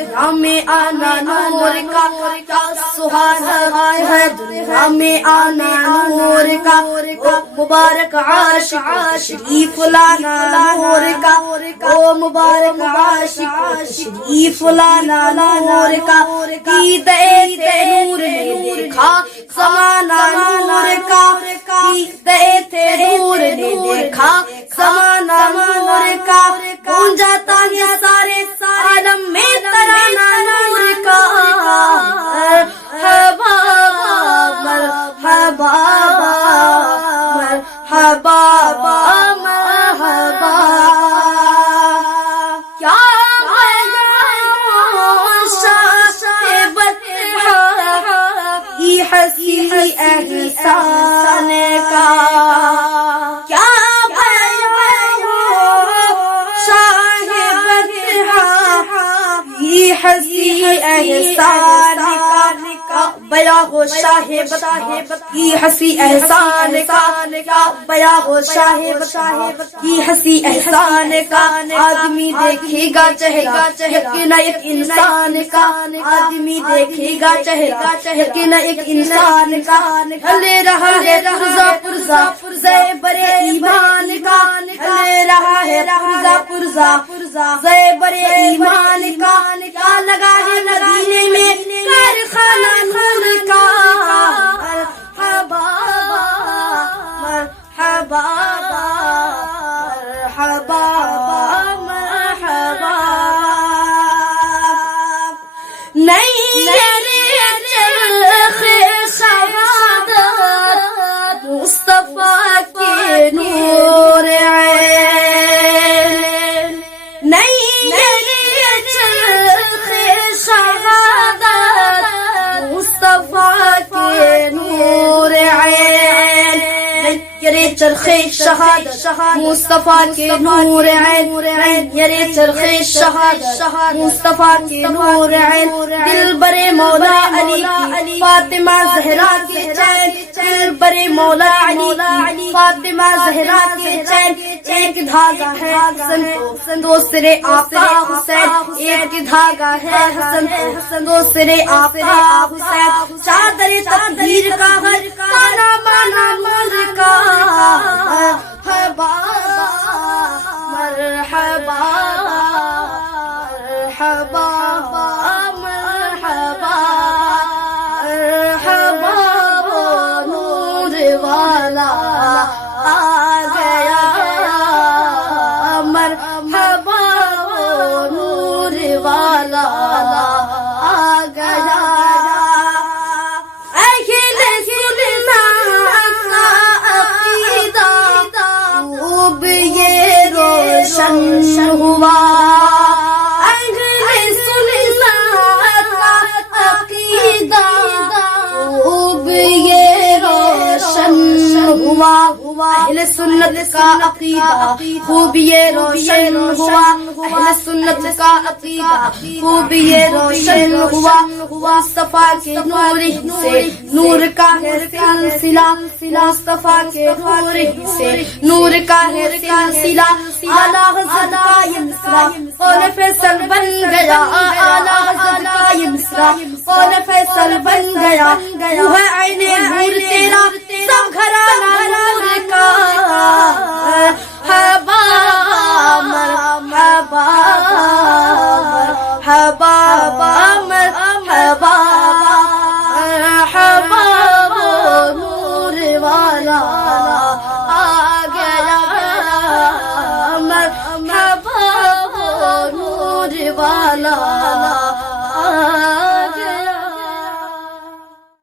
دنیا میں آنا نور کا کیا سہانا ہے، دنیا میں آنا نور کا مبارک عاشق شریف لانا نور کا، او مبارک عاشق شریف لانا نور کا، دیدے تھے نور نے دیکھا زمانہ نور کا، دیدے تھے نور نے دیکھا زمانہ نور کا، گونجا تھا یہ سارے عالم میں ترانہ نور کا، مرحبا مرحبا مرحبا مرحبا، کیا ہنسی احسان کا، کیا ہنسی احسان کا بیا ہو شاہب کی ہنسی احسان کا، بیا ہو شاہب کی ہنسی احسان کا، آدمی دیکھے گا چہے گا کہ نہ ایک انسان کا، آدمی دیکھے گا چہے گا کہ نہ ایک انسان کا، لے رہا ہے پرزا پرزا زیبر ایمان کا، لے رہا ہے پرزا پرزا زیبر ایمان کا، کیا لگا ہے مدینے میں کارخانہ نور کا، مرحبا مرحبا مرحبا مرحبا، نہیں چرخ شہادت مصطفیٰ کے نور عین، نہیں چرخ شہادت مصطفیٰ کے نور عین، یرے چرخ شہادت مصطفیٰ کے نور عین، یرے چرخ شہادت مصطفیٰ کے نور عین، دل برے مولا علی کی فاطمہ زہرا کے چین، دل برے مولا علی فاطمہ زہرا کے چین، ایک دھاگا ہے حسن کو دوسرے آقا حسین، ایک دھاگا ہے حسن کو دوسرے آقا حسین، چادر تطہیر کا ہر تانا بانا نور کا، مرحبا مرحبا مرحبا مرحبا مرحبا، نور والا آ گیا، مرحبا نور والا آ گیا، خوب یہ روشن ہوا، اہل سننا کا عقیدہ خوب یہ روشن ہوا، اہل سنت کا عقیدہ خوب یہ روشن ہوا، اہل سنت کا عقیدہ خوب یہ روشن ہوا، مصطفیٰ کے نور سے نور کا ہے سلسلہ، مصطفیٰ کے نور سے نور کا ہے سلسلہ، اعلیٰ حضرت کا یہ مصرع قول فیصل بن گیا، اعلیٰ حضرت کا یہ مصرع قول فیصل بن گیا، وہ ہے عین نور تیرا سب گھرانہ نور کا، مرحبا مرحبا مرحبا مرحبا مرحبا، نور والا آ گیا، مرحبا نور والا